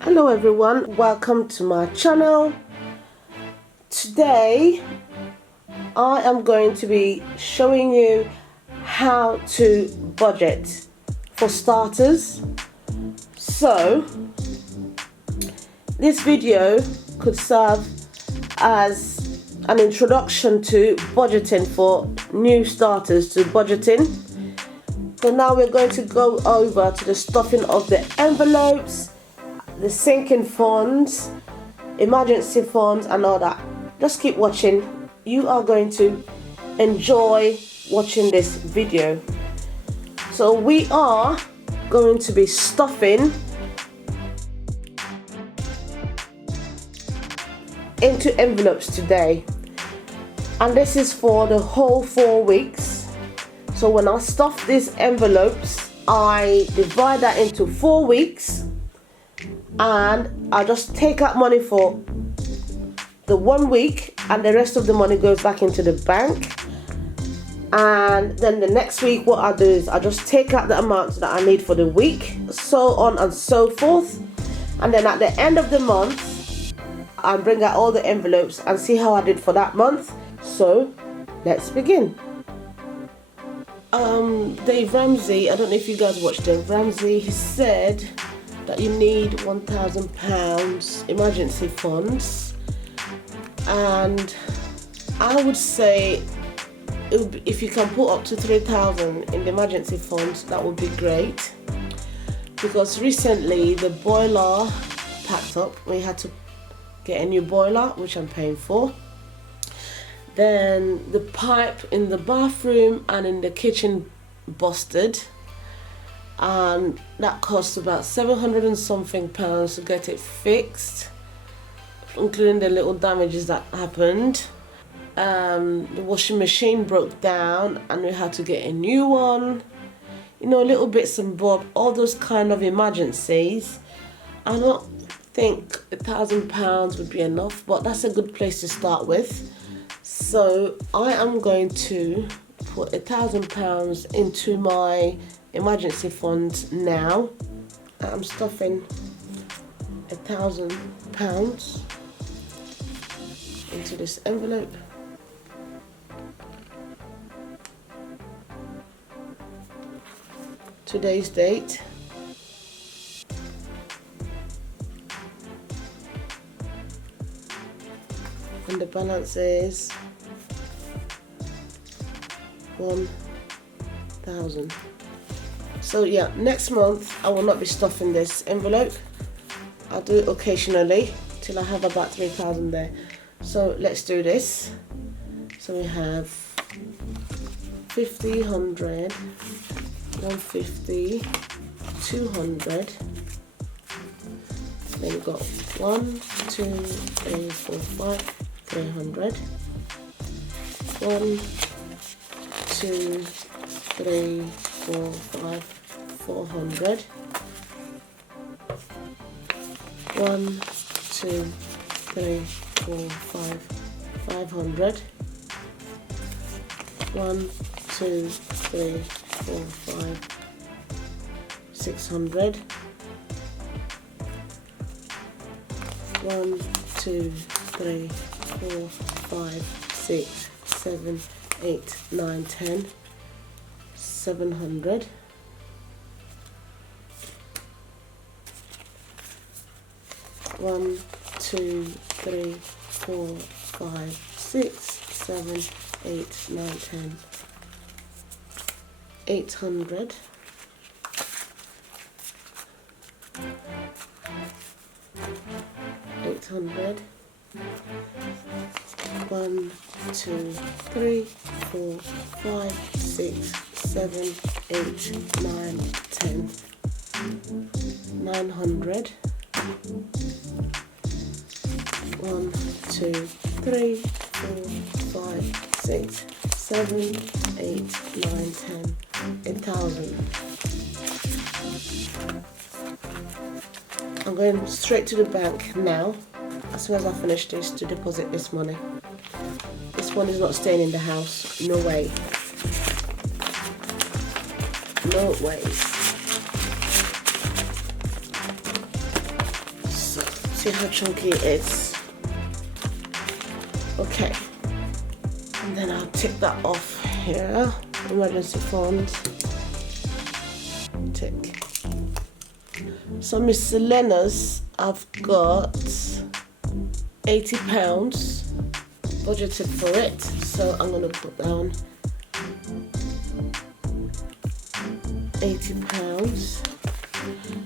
Hello everyone, welcome to my channel. Today I am going to be showing you how to budget for starters. So this video could serve as an introduction to budgeting for new starters to budgeting. So now we're going to go over to the stuffing of the envelopes, the sinking funds, emergency funds and all that. Just keep watching. You are going to enjoy watching this video. So we are going to be stuffing into envelopes today, and this is for the whole 4 weeks. So when I stuff these envelopes, I divide that into 4 weeks, and I just take out money for the 1 week, and the rest of the money goes back into the bank. And then the next week what I do is I just take out the amounts that I need for the week, so on and so forth. And then at the end of the month I bring out all the envelopes and see how I did for that month. So let's begin. Dave Ramsey, I don't know if you guys watched Dave Ramsey, he said that you need £1,000 emergency funds, and I would say if you can put up to 3,000 in the emergency funds, that would be great, because recently the boiler packed up. We had to get a new boiler, which I'm paying for. Then the pipe in the bathroom and in the kitchen busted, and that cost about 700 and something pounds to get it fixed, including the little damages that happened. The washing machine broke down and we had to get a new one. You know, little bits and bobs, all those kind of emergencies. I don't think £1,000 would be enough, but that's a good place to start with. So I am going to put £1,000 into my emergency fund now. I'm stuffing £1,000 into this envelope. Today's date. And the balance is 1,000. So yeah, next month I will not be stuffing this envelope. I'll do it occasionally till I have about 3,000 there. So let's do this. So we have 50, 100, 150, 200. Then we've got 1, 2, 3, 4, 5, 300. 1, 2, 3, 4, 5, 400. 1, 2, 3, 4, 5, 500. 1, 2, 3, 4, 5, 600. 1, 2, 3, 4, 5, 6, 7, 8, 9, 10. 700. 1, 2, 3, 4, 5, 6, 7, 8, 9, 10. 800. 800. 1, 2, 3, 4, 5, 6, 7, 8, 9, 10. 900. 1, 2, 3, 4, 5, 6, 7, 8, 9, 10. 1,000. I'm going straight to the bank now, as soon as I finish this, to deposit this money. This one is not staying in the house. No way. No way. See how chunky it is. Okay, and then I'll take that off here. Emergency funds. Take. So miscellaneous, I've got £80 budgeted for it. So I'm gonna put down £80,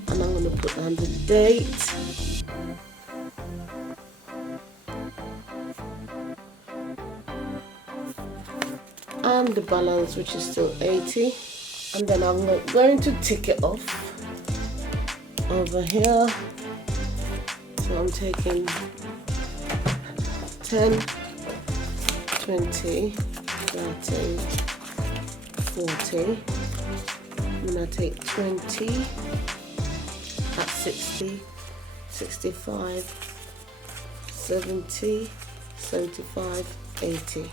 and I'm gonna put down the date. And the balance, which is still 80, and then I'm going to tick it off over here. So I'm taking 10, 20, 30, 40, and I take 20 at 60, 65, 70, 75, 80.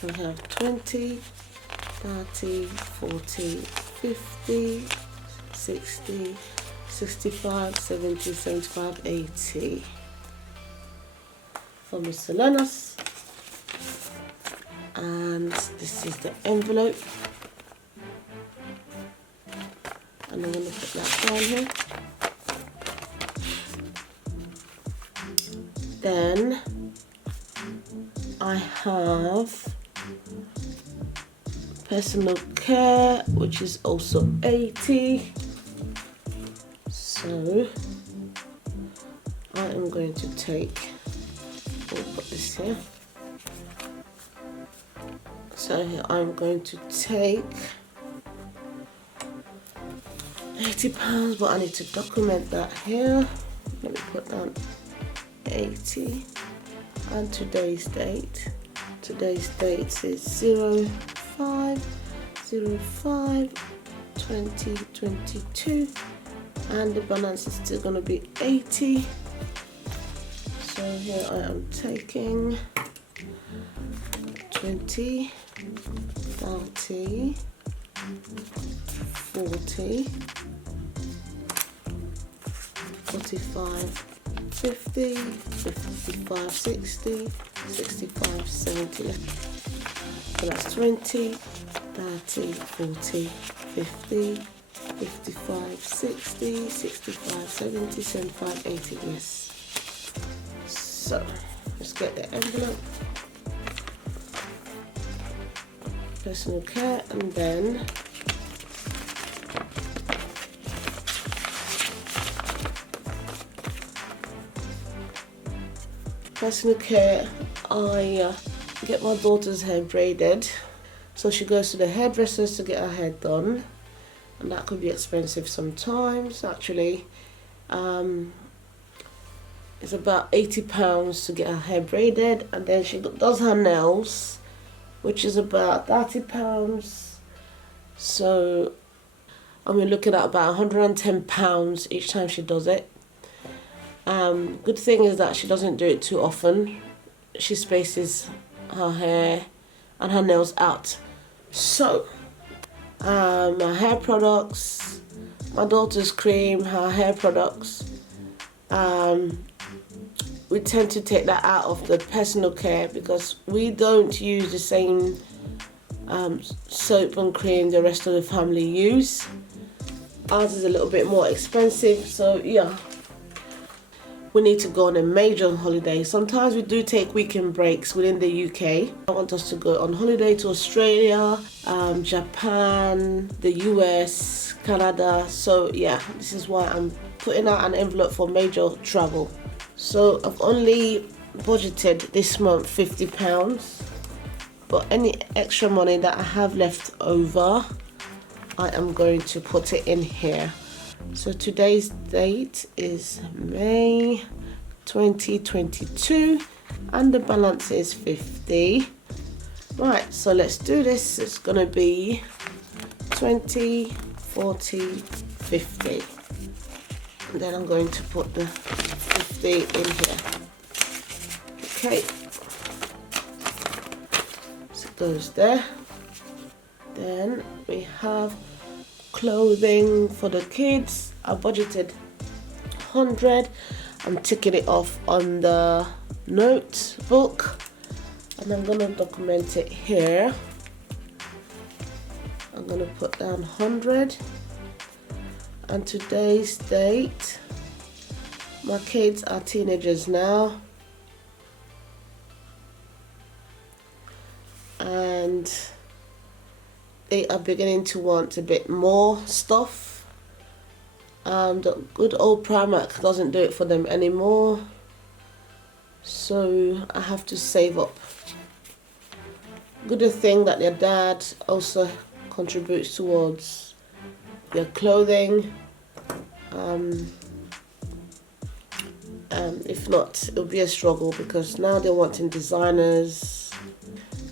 So I have 20, 30, 40, 50, 60, 65, 70, 75, 80 for miscellaneous. And this is the envelope. And I'm going to put that down here. Then I have personal care, which is also 80. So I am going to take, we'll put this here. So here I'm going to take £80, but I need to document that here. Let me put down 80 and today's date. Today's date is 05/05/2022, and the balance is still going to be 80. So here I am taking 20, 30, 40, 45, 50, 55, 60, 65, 70. So that's 20, 30, 40, 50, 55, 60, 65, 70, 75, 80. Yes. So let's get the envelope. Personal care, and then personal care, I get my daughter's hair braided. So she goes to the hairdressers to get her hair done, and that could be expensive sometimes. Actually, it's about £80 to get her hair braided, and then she does her nails, which is about £30. So I'm looking at about £110 each time she does it. Good thing is that she doesn't do it too often. She spaces her hair and her nails out. So my hair products, my daughter's cream, her hair products, we tend to take that out of the personal care because we don't use the same soap and cream the rest of the family use. Ours is a little bit more expensive, so yeah, we need to go on a major holiday. Sometimes we do take weekend breaks within the UK. I want us to go on holiday to Australia, Japan, the US, Canada. So yeah, this is why I'm putting out an envelope for major travel. So I've only budgeted this month £50, but any extra money that I have left over, I am going to put it in here. So today's date is May 2022, and the balance is 50. Right, so let's do this. It's gonna be 20, 40, 50. And then I'm going to put the 50 in here. Okay, so it goes there. Then we have clothing for the kids. I budgeted 100. I'm ticking it off on the notebook, and I'm gonna document it here. I'm gonna put down 100, and today's date. My kids are teenagers now, and they are beginning to want a bit more stuff. The good old Primark doesn't do it for them anymore, so I have to save up. Good thing that their dad also contributes towards their clothing. If not, it'll be a struggle, because now they're wanting designers.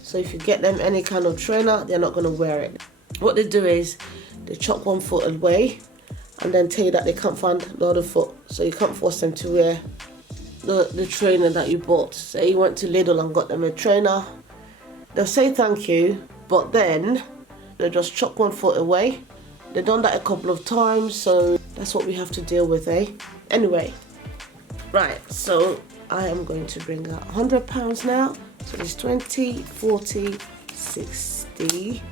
So if you get them any kind of trainer, they're not going to wear it. What they do is they chop one foot away and then tell you that they can't find the other foot, so you can't force them to wear the trainer that you bought. Say you went to Lidl and got them a trainer, they'll say thank you, but then they just chop one foot away. They've done that a couple of times, so that's what we have to deal with, eh? Anyway, right, so I am going to bring out £100 now. So it's 20, 40, 60,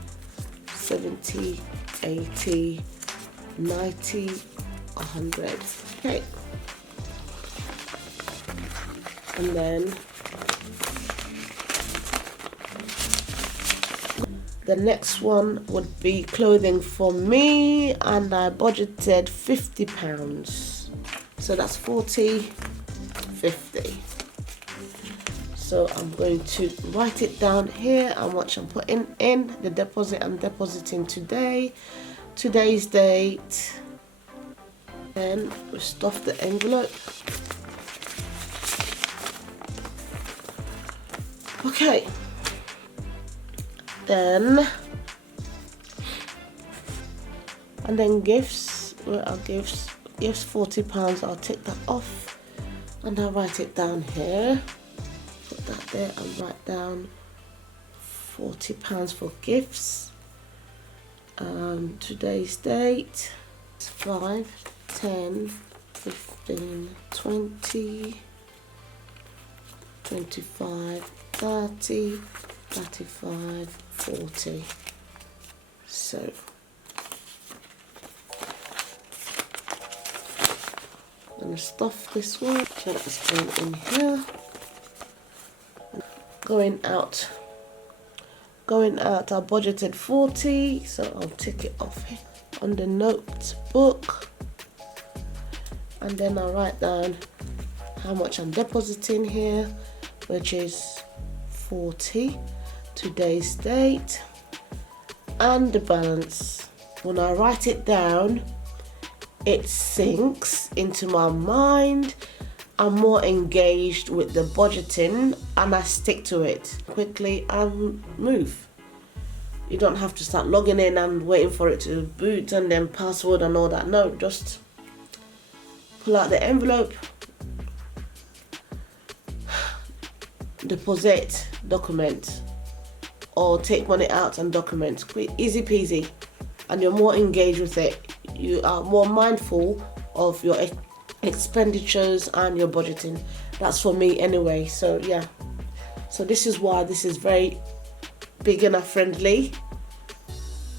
70, 80, 90, 100. Okay. And then the next one would be clothing for me, and I budgeted £50. So that's 40, 50. So I'm going to write it down here how much I'm putting in, the deposit I'm depositing today, today's date, and we stuff the envelope. Okay, then gifts, where are gifts? Gifts £40, I'll take that off and I'll write it down here. Put that there and write down £40 for gifts. Today's date, 5, 10, 15, 20, 25, 30, 35, 40. So I'm going to stuff this one, so that's going in here. Going out, I budgeted 40, so I'll tick it off here on the notebook, and then I'll write down how much I'm depositing here, which is 40, today's date, and the balance. When I write it down, it sinks into my mind. I'm more engaged with the budgeting and I stick to it quickly and move. You don't have to start logging in and waiting for it to boot and then password and all that. No, just pull out the envelope, deposit, document, or take money out and document. Quick, easy peasy, and you're more engaged with it. You are more mindful of your expenditures and your budgeting. That's for me anyway. So yeah, so this is why this is very beginner friendly.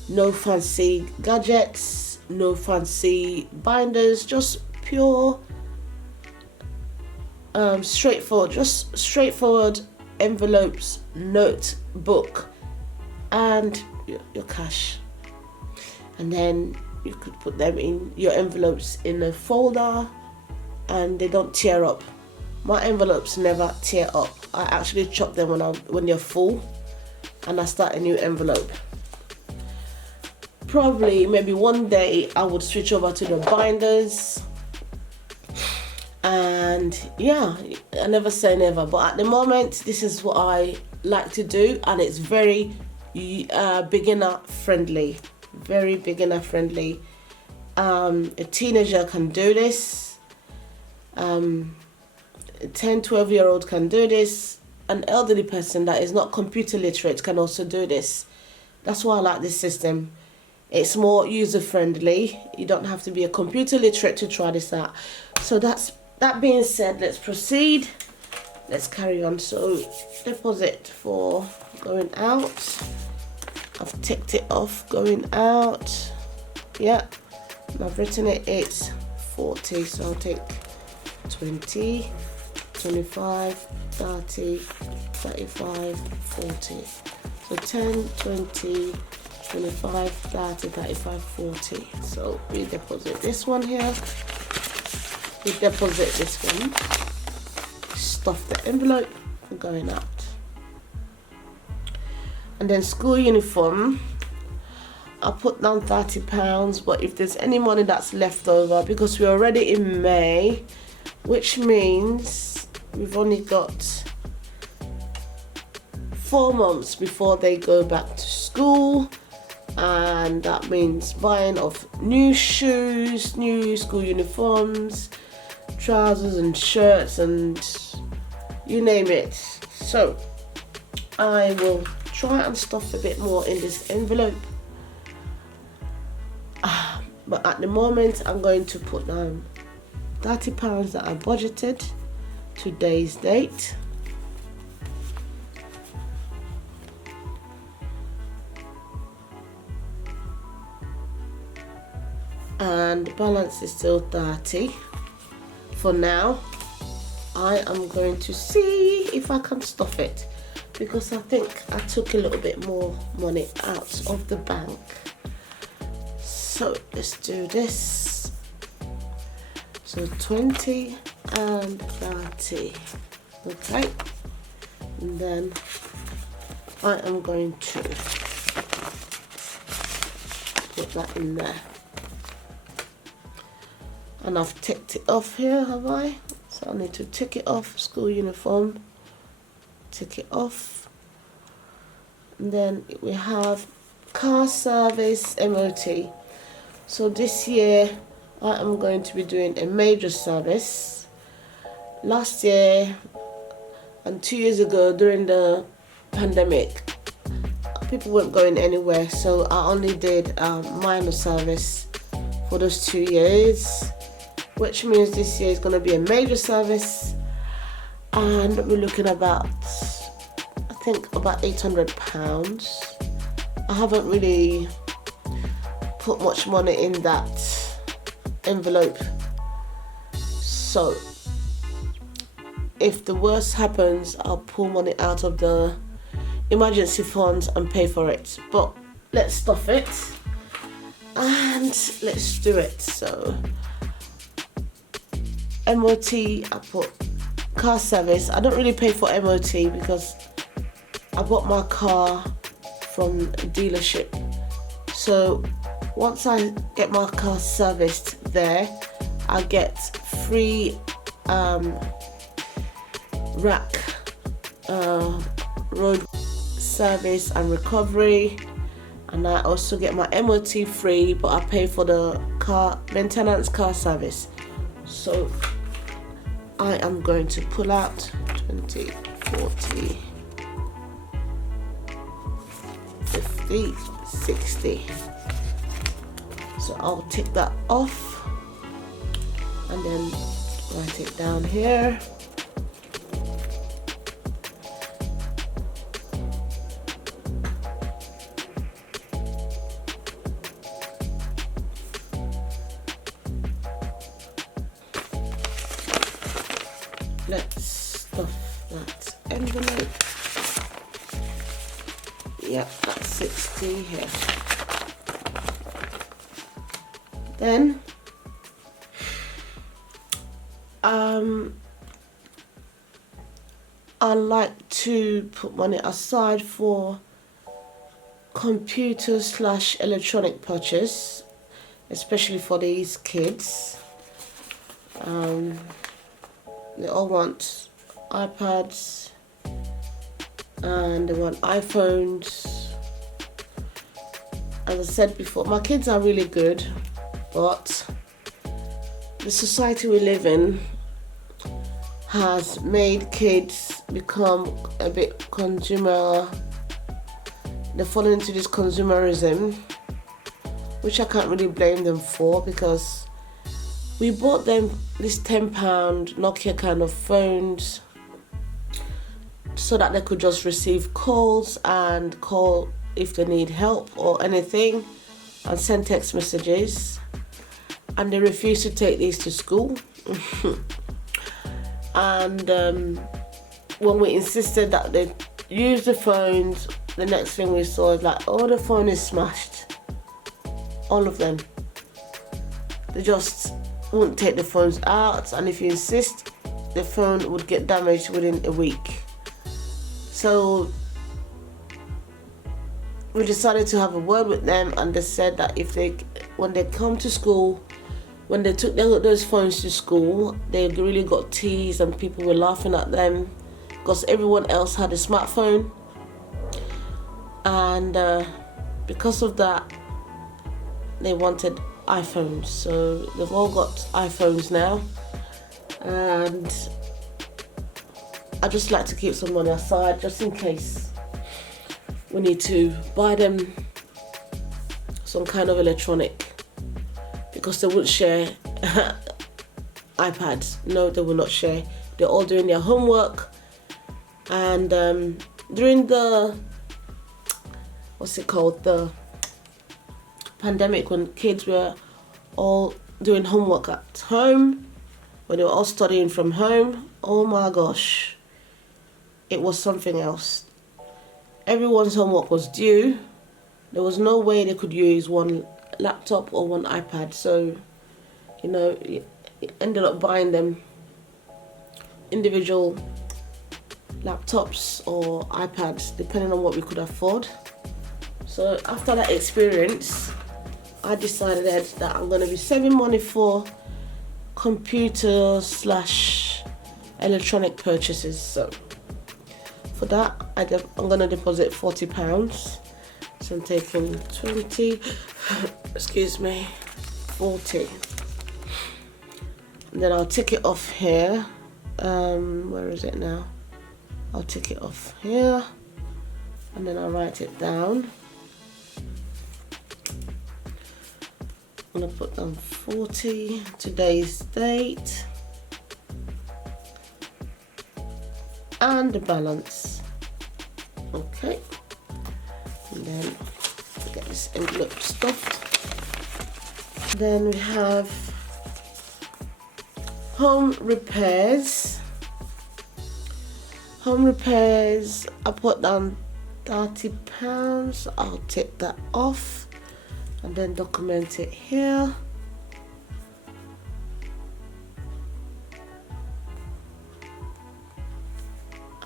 No fancy gadgets, no fancy binders, just pure straightforward envelopes, notebook, and your cash. And then you could put them in your envelopes in a folder and they don't tear up. My envelopes never tear up. I actually chop them when they're full and I start a new envelope. Probably maybe one day I would switch over to the binders, and yeah, I never say never, but at the moment this is what I like to do, and it's very beginner friendly, very beginner friendly. A teenager can do this, a 10-12-year-old can do this, an elderly person that is not computer literate can also do this. That's why I like this system. It's more user friendly. You don't have to be a computer literate to try this out. So that being said, let's proceed. Let's carry on. So deposit for going out. I've ticked it off going out. Yeah. And I've written it, it's 40. So I'll take 20, 25, 30, 35, 40. So 10, 20, 25, 30, 35, 40. So we deposit this one here. We deposit this one. Stuff the envelope for going out. And then school uniform, I'll put down £30, but if there's any money that's left over, because we're already in May, which means we've only got 4 months before they go back to school, and that means buying of new shoes, new school uniforms, trousers and shirts and you name it. So I will try and stuff a bit more in this envelope, but at the moment I'm going to put down £30 that I budgeted, today's date. And the balance is still 30 for now. I am going to see if I can stuff it, because I think I took a little bit more money out of the bank. So let's do this. So 20 and 30. Okay. And then I am going to put that in there. And I've ticked it off here, have I? So I need to tick it off, school uniform, tick it off. And then we have car service MOT. So this year I am going to be doing a major service. Last year and 2 years ago during the pandemic, people weren't going anywhere, so I only did minor service for those 2 years, which means this year is going to be a major service, and we're looking about, I think, about £800. I haven't really put much money in that envelope, so if the worst happens, I'll pull money out of the emergency funds and pay for it. But let's stuff it and let's do it. So MOT, I put car service. I don't really pay for MOT because I bought my car from a dealership. So once I get my car serviced there, I get free rack road service and recovery, and I also get my MOT free, but I pay for the car maintenance, car service. So I am going to pull out 20, 40, 50, 60. So I'll take that off and then write it down here. Let's stuff that envelope. Yep, that's 60 here. Then I like to put money aside for computer / electronic purchase, especially for these kids. They all want iPads and they want iPhones. As I said before, my kids are really good, but the society we live in has made kids become a bit consumer. They fall into this consumerism, which I can't really blame them for, because we bought them this £10 Nokia kind of phones so that they could just receive calls and call if they need help or anything, and send text messages. And they refused to take these to school. And when we insisted that they use the phones, the next thing we saw is like, oh, the phone is smashed. All of them. They just wouldn't take the phones out, and if you insist, the phone would get damaged within a week. So we decided to have a word with them, and they said that when they come to school, when they took those phones to school, they really got teased and people were laughing at them because everyone else had a smartphone. And because of that, they wanted iPhones. So they've all got iPhones now. And I just like to keep some money aside just in case we need to buy them some kind of electronic, because they wouldn't share iPads. No, they will not share. They're all doing their homework. And during the the pandemic, when kids were all doing homework at home, when they were all studying from home, oh my gosh, it was something else. Everyone's homework was due. There was no way they could use one laptop or one iPad, so you ended up buying them individual laptops or iPads depending on what we could afford. So after that experience, I decided that I'm going to be saving money for computer/electronic purchases. So for that, I'm going to deposit £40. So I'm taking 20, excuse me, 40. And then I'll tick it off here. Where is it now? I'll tick it off here. And then I'll write it down. I'm going to put down 40, today's date, and the balance. Okay. And then get this envelope stuffed. Then we have home repairs. Home repairs, I put down £30. I'll take that off and then document it here.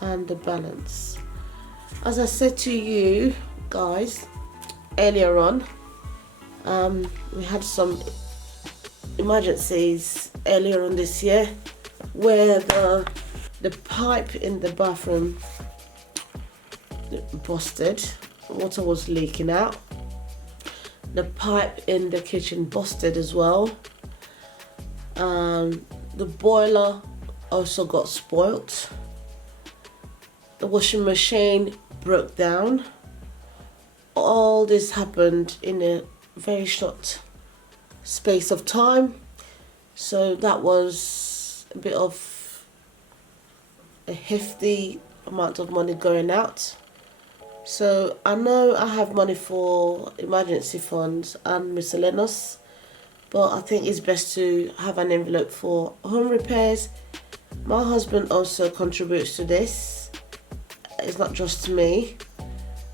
And the balance. As I said to you guys earlier on, we had some emergencies earlier on this year where the pipe in the bathroom busted. Water was leaking out. The pipe in the kitchen busted as well. The boiler also got spoilt. The washing machine broke down. All this happened in a very short space of time. So that was a bit of a hefty amount of money going out. So I know I have money for emergency funds and miscellaneous, but I think it's best to have an envelope for home repairs. My husband also contributes to this. It's not just me,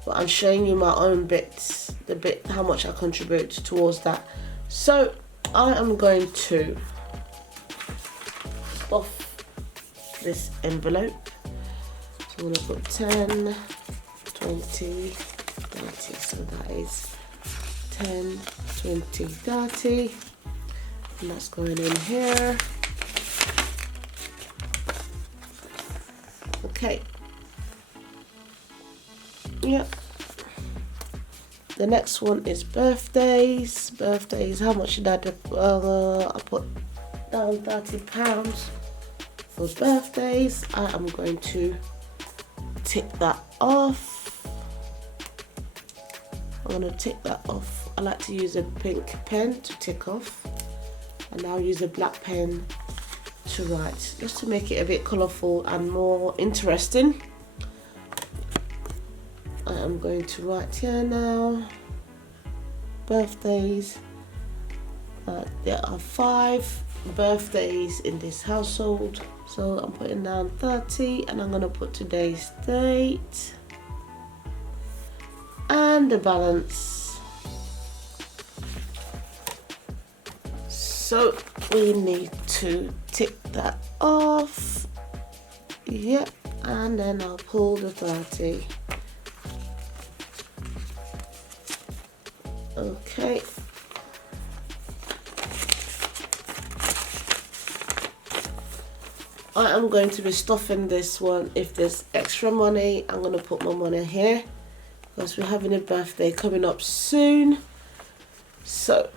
but I'm showing you my own bits, how much I contribute towards that. So I am going to stuff this envelope. So I'm going to put 10, 20, 30. So that is 10, 20, 30. And that's going in here. Okay. Yep. The next one is birthdays. Birthdays, how much did I put down £30 for birthdays. I am going to tick that off. I'm going to tick that off. I like to use a pink pen to tick off, and I'll use a black pen to write, just to make it a bit colourful and more interesting. I am going to write here now, birthdays. There are 5 birthdays in this household, so I'm putting down 30, and I'm going to put today's date and the balance. So we need to tick that off. Yep, and then I'll pull the 30. Okay. I am going to be stuffing this one. If there's extra money, I'm going to put my money here, because we're having a birthday coming up soon. So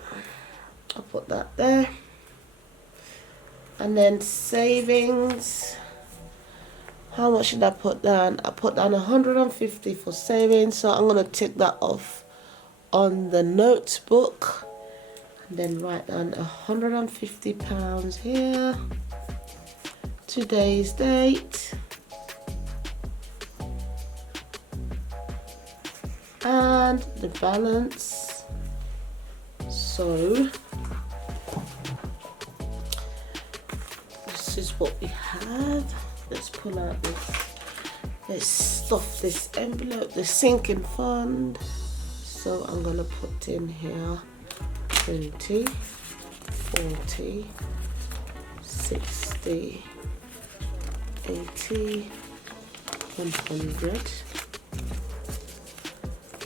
I'll put that there. And then savings. How much should I put down? I put down 150 for savings, so I'm going to tick that off on the notebook, and then write down £150 here. Today's date and the balance. So this is what we have. Let's pull out this. Let's stuff this envelope, the sinking fund. So I'm gonna put in here 20, 40, 60, 80, 100.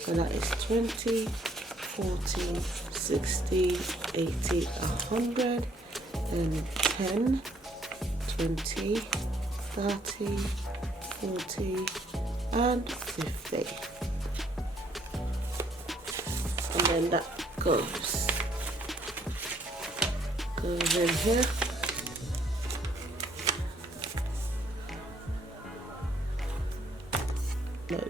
So that is 20, 40, 60, 80, 100, then 10, 20, 30, 40, and 50. And then that goes in here. No.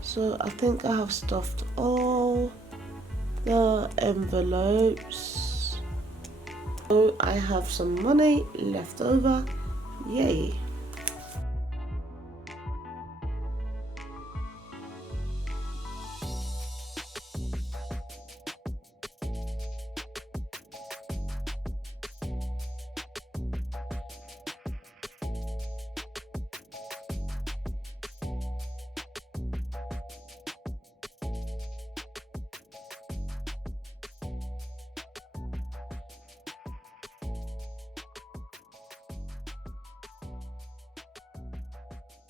So I think I have stuffed all the envelopes. So I have some money left over. Yay.